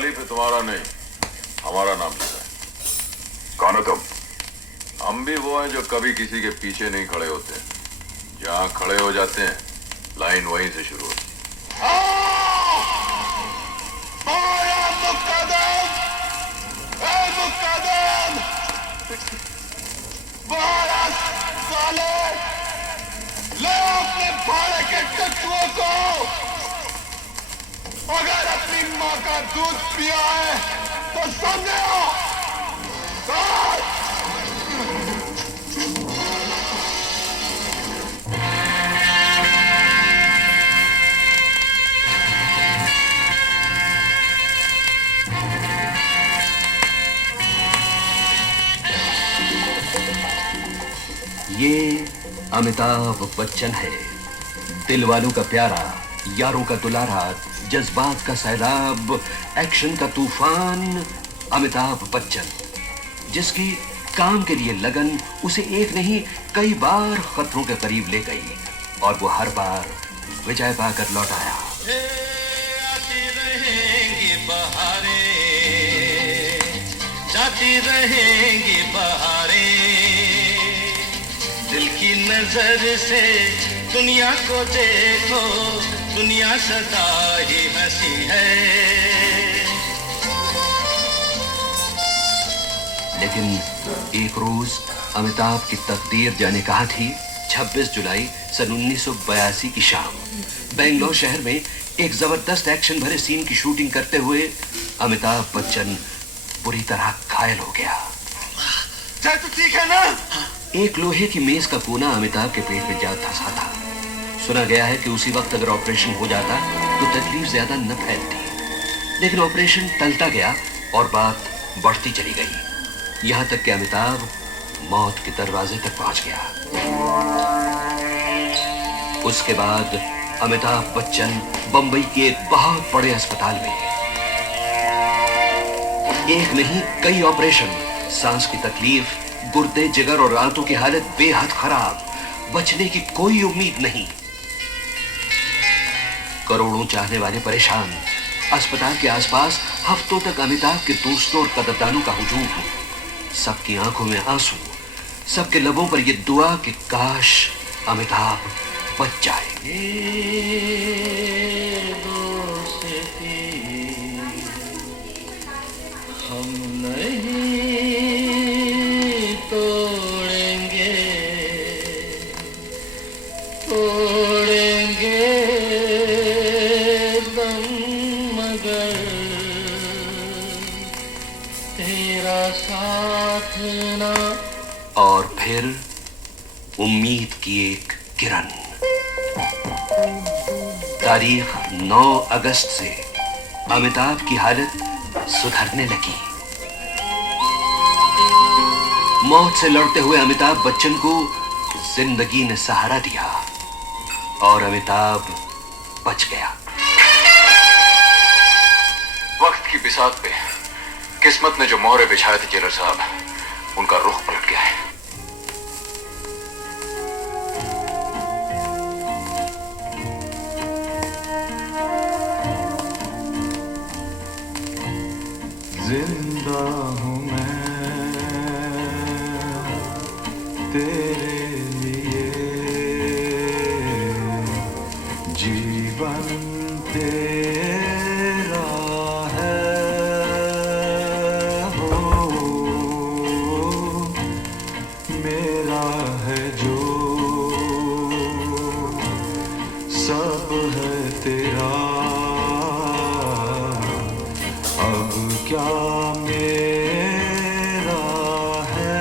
थाली पे तुम्हारा नहीं, हमारा नाम लिखा है। कौन हो तुम? हम भी वो हैं जो कभी किसी के पीछे नहीं खड़े होते। जहां खड़े हो जाते हैं, लाइन वहीं से शुरू होती है। ले अपने भाड़े के टट्टुओं को। अगर अपनी माँ का दूध पिया है तो समझो। ये अमिताभ बच्चन है, दिल वालों का प्यारा, यारों का दुलारा, जज्बात का सैलाब, एक्शन का तूफान। अमिताभ बच्चन, जिसकी काम के लिए लगन उसे एक नहीं कई बार खतरों के करीब ले गई और वो हर बार विजय पाकर लौट आया। आती रहेंगी बहारें, जाती रहेंगी बहारें। दिल की नजर से दुनिया को देखो, दुनिया सदा ही हंसी है। लेकिन एक रोज अमिताभ की तकदीर जाने कहा थी। 26 जुलाई सन 1982 की शाम बेंगलोर शहर में एक जबरदस्त एक्शन भरे सीन की शूटिंग करते हुए अमिताभ बच्चन बुरी तरह घायल हो गया। तो ठीक है ना? एक लोहे की मेज का कोना अमिताभ के पेट में जा धंसा था। सुना गया है कि उसी वक्त अगर ऑपरेशन हो जाता तो तकलीफ ज्यादा न फैलती, लेकिन ऑपरेशन टलता गया और बात बढ़ती चली गई, यहां तक कि अमिताभ मौत के दरवाजे तक पहुंच गया। उसके बाद अमिताभ बच्चन बंबई के एक बहुत बड़े अस्पताल में एक नहीं कई ऑपरेशन, सांस की तकलीफ, गुर्दे, जिगर और आंतों की हालत बेहद खराब, बचने की कोई उम्मीद नहीं। करोड़ों चाहने वाले परेशान, अस्पताल के आसपास हफ्तों तक अमिताभ के दोस्तों और कदरदानों का हुजूम, सबकी आंखों में आंसू, सबके लबों पर यह दुआ कि काश अमिताभ बच जाए। हम नहीं तोड़ेंगे, तोड़ेंगे दम, मगर तेरा साथ ना। और फिर उम्मीद की एक किरण। तारीख 9 अगस्त से अमिताभ की हालत सुधरने लगी। मौत से लड़ते हुए अमिताभ बच्चन को जिंदगी ने सहारा दिया और अमिताभ बच गया। वक्त की बिसात पे किस्मत ने जो मोहरे बिछाए थे जेलर साहब, उनका रुख पलट गया है। जिंदा हूँ मैं तेरे लिए, जीवन तेरा है हो, मेरा है जो सब है तेरा। अब क्या मेरा है,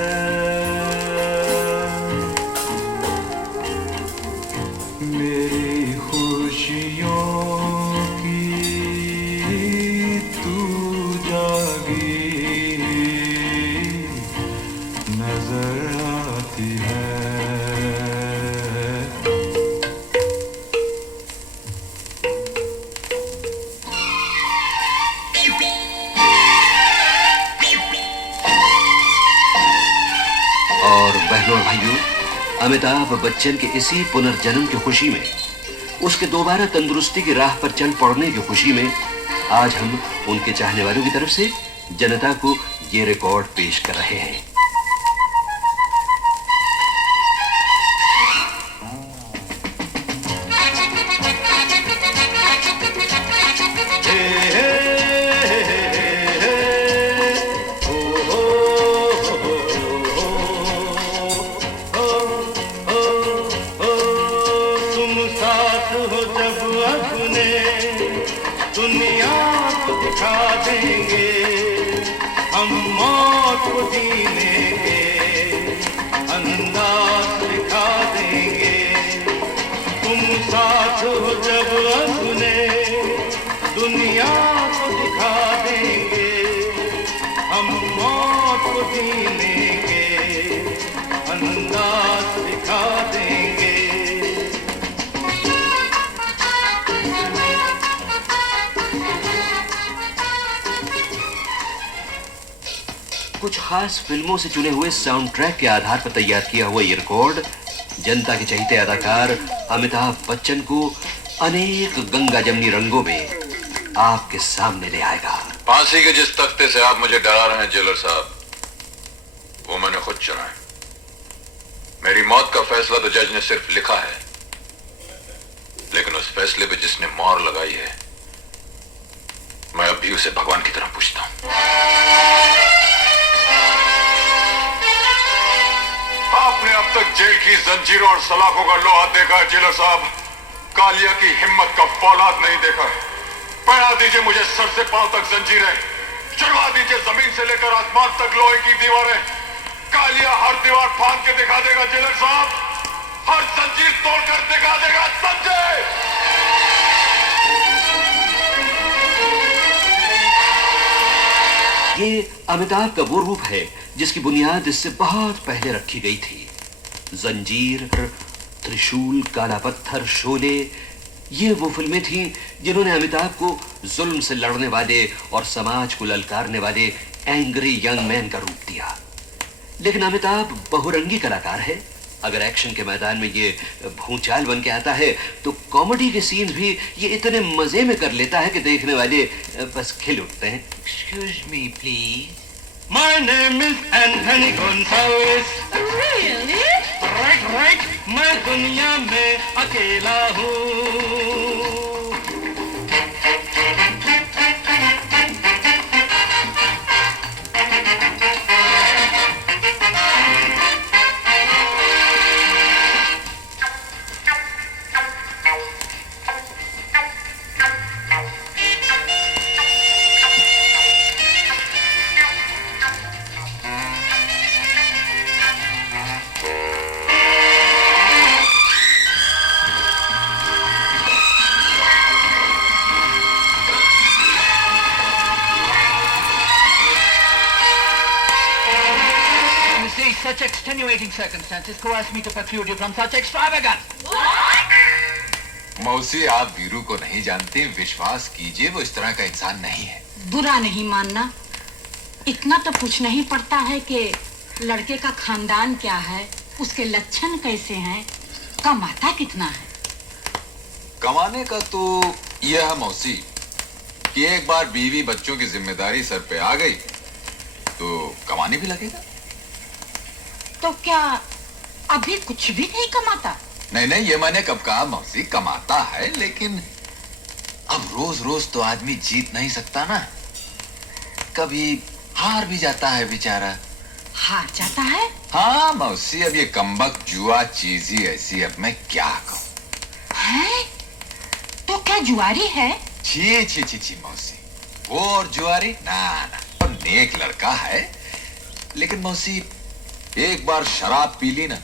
मेरी खुशियों की तू जागी नजर आती है। और बहनों और भाइयों, अमिताभ बच्चन के इसी पुनर्जन्म की खुशी में उसके दोबारा तंदुरुस्ती की राह पर चल पड़ने की खुशी में आज हम उनके चाहने वालों की तरफ से जनता को ये रिकॉर्ड पेश कर रहे हैं। दुनिया को दिखा देंगे हम मौत को जीने के अंदाज दिखा देंगे। तुम साथ हो जब अपने दुनिया को दिखा देंगे हम मौत को जीने के अंदाज दिखा देंगे। कुछ खास फिल्मों से चुने हुए साउंड ट्रैक के आधार पर तैयार किया हुआ ये रिकॉर्ड जनता के चहेते अदाकार अमिताभ बच्चन को अनेक गंगा जमनी रंगों में आपके सामने ले आएगा। फांसी के जिस तख्ते से आप मुझे डरा रहे हैं जेलर साहब, वो मैंने खुद चुना है। मेरी मौत का फैसला तो जज ने सिर्फ लिखा है, लेकिन उस फैसले पे जिसने मोहर लगाई है, मैं अब भी उसे भगवान की तरह पूछता हूं। आपने अब तक जेल की जंजीरों और सलाखों का लोहा देखा है जेलर साहब, कालिया की हिम्मत का फौलाद नहीं देखा। पहना दीजिए मुझे सर से पांव तक जंजीरें, चढ़वा दीजिए जमीन से लेकर आसमान तक लोहे की दीवारें। कालिया हर दीवार फांद के दिखा देगा जेलर साहब, हर जंजीर तोड़कर दिखा देगा, समझे? ये अमिताभ का वो रूप है जिसकी बुनियाद इससे बहुत पहले रखी गई थी। जंजीर, त्रिशूल, काला पत्थर, शोले, ये वो फिल्में थीं जिन्होंने अमिताभ को जुल्म से लड़ने वाले और समाज को ललकारने वाले एंग्री यंग मैन का रूप दिया। लेकिन अमिताभ बहुरंगी कलाकार है। अगर एक्शन के मैदान में ये भूचाल बन के आता है तो कॉमेडी के सीन्स भी ये इतने मजे में कर लेता है कि देखने वाले बस खिल उठते हैं। Excuse me, please. My name is Anthony Gonzalez. Really? Right. मैं दुनिया में अकेला हूँ। Such extenuating circumstances coerce me to preclude you from such extravagance. मौसी, आप वीरू को नहीं जानते, विश्वास कीजिए वो इस तरह का इंसान नहीं है। बुरा नहीं मानना, इतना तो पूछना ही पड़ता है कि लड़के का खानदान क्या है, उसके लक्षण कैसे हैं, कमाता कितना है। कमाने का तो यह है मौसी कि एक बार बीवी बच्चों की जिम्मेदारी सर पे आ गई तो कमाने भी लगेगा। तो क्या अभी कुछ भी नहीं कमाता? नहीं, ये मैंने कब कहा मौसी, कमाता है, लेकिन अब रोज रोज तो आदमी जीत नहीं सकता ना, कभी हार भी जाता है बेचारा। हार जाता है? हाँ मौसी, अब ये कमबख्त जुआ चीज ही ऐसी, अब मैं क्या कहूँ। है? तो क्या जुआरी है? छी मौसी, वो और जुआरी ना, और नेक लड़का है, लेकिन मौसी एक बार शराब पी ली ना,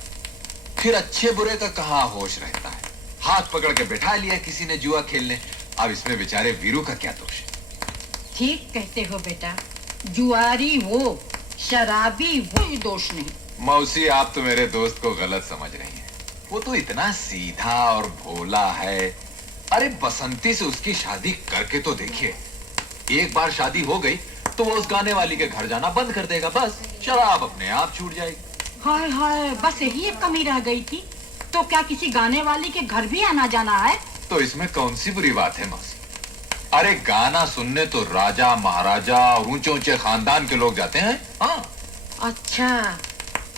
फिर अच्छे बुरे का कहाँ होश रहता है। हाथ पकड़ के बैठा लिया किसी ने जुआ खेलने, अब इसमें बेचारे वीरू का क्या दोष है। ठीक कहते हो बेटा, जुआरी वो, शराबी वो, दोष नहीं। मौसी, आप तो मेरे दोस्त को गलत समझ रही हैं। वो तो इतना सीधा और भोला है। अरे बसंती से उसकी शादी करके तो देखिए, एक बार शादी हो गई तो वो उस गाने वाली के घर जाना बंद कर देगा, बस शराब अपने आप छूट जाएगी। हाय, बस यही एक कमी रह गई थी। तो क्या किसी गाने वाली के घर भी आना जाना है? तो इसमें कौन सी बुरी बात है मौसी? अरे गाना सुनने तो राजा महाराजा और ऊंचे ऊंचे खानदान के लोग जाते हैं। हाँ। अच्छा,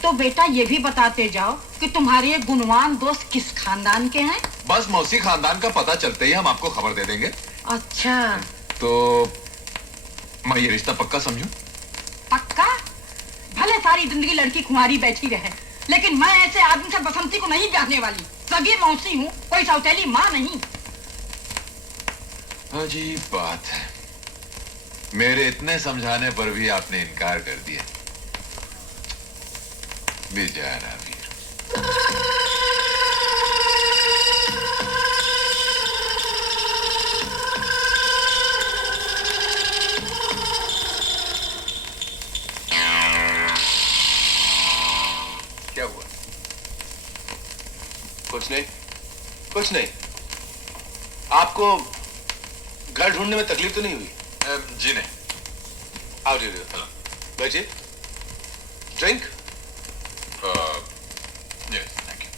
तो बेटा ये भी बताते जाओ कि तुम्हारे ये गुणवान दोस्त किस खानदान के हैं? बस मौसी, खानदान का पता चलते ही हम आपको खबर दे देंगे। अच्छा, तो मैं ये रिश्ता पक्का समझूं? पक्का? भले सारी जिंदगी लड़की कुंवारी बैठी रहे, लेकिन मैं ऐसे आदमी से बसंती को नहीं ब्याहने वाली। सगी मौसी हूँ, कोई सौतेली माँ नहीं। अजीब बात है, मेरे इतने समझाने पर भी आपने इनकार कर दिया। बेचारा वीर। क्या हुआ? कुछ नहीं, कुछ नहीं। आपको घर ढूंढने में तकलीफ तो नहीं हुई? जी नहीं। आओ जी, बैठिए। ड्रिंक? Yes, thank you.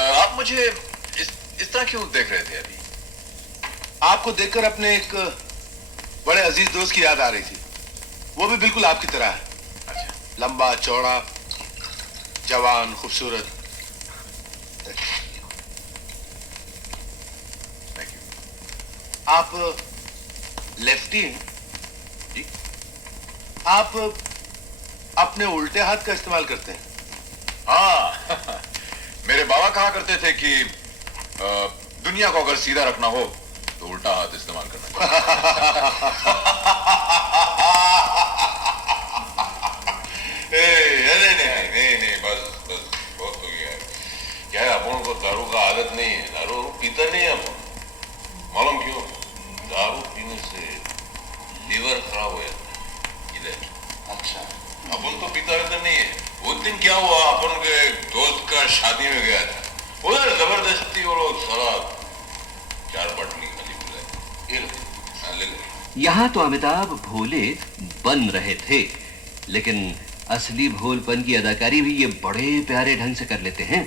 आप मुझे इस तरह क्यों देख रहे थे अभी? आपको देखकर अपने एक बड़े अजीज दोस्त की याद आ रही थी। वो भी बिल्कुल आपकी तरह है। अच्छा। लंबा चौड़ा, जवान, खूबसूरत। Thank you. आप लेफ्टी हैं? जी। आप अपने उल्टे हाथ का इस्तेमाल करते हैं? हाँ मेरे बाबा कहा करते थे कि दुनिया को अगर सीधा रखना हो तो उल्टा हाथ इस्तेमाल करना चाहिए। अरे नहीं, बस बहुत हो गया है। क्या है, अपन को दारू का आदत नहीं है, दारू पीता नहीं है अपन। मालूम क्यों? दारू पीने से लीवर खराब हो जाता है इधर। अच्छा, अपन तो पीता रहता नहीं है। वो दिन क्या हुआ, अपन के दोस्त का शादी में गया था, उधर जबरदस्ती वो लोग सारा 4 बटनी खाली बुलाए। ले ले। यहाँ तो अमिताभ भोले बन रहे थे, लेकिन असली भोलपन की अदाकारी भी ये बड़े प्यारे ढंग से कर लेते हैं।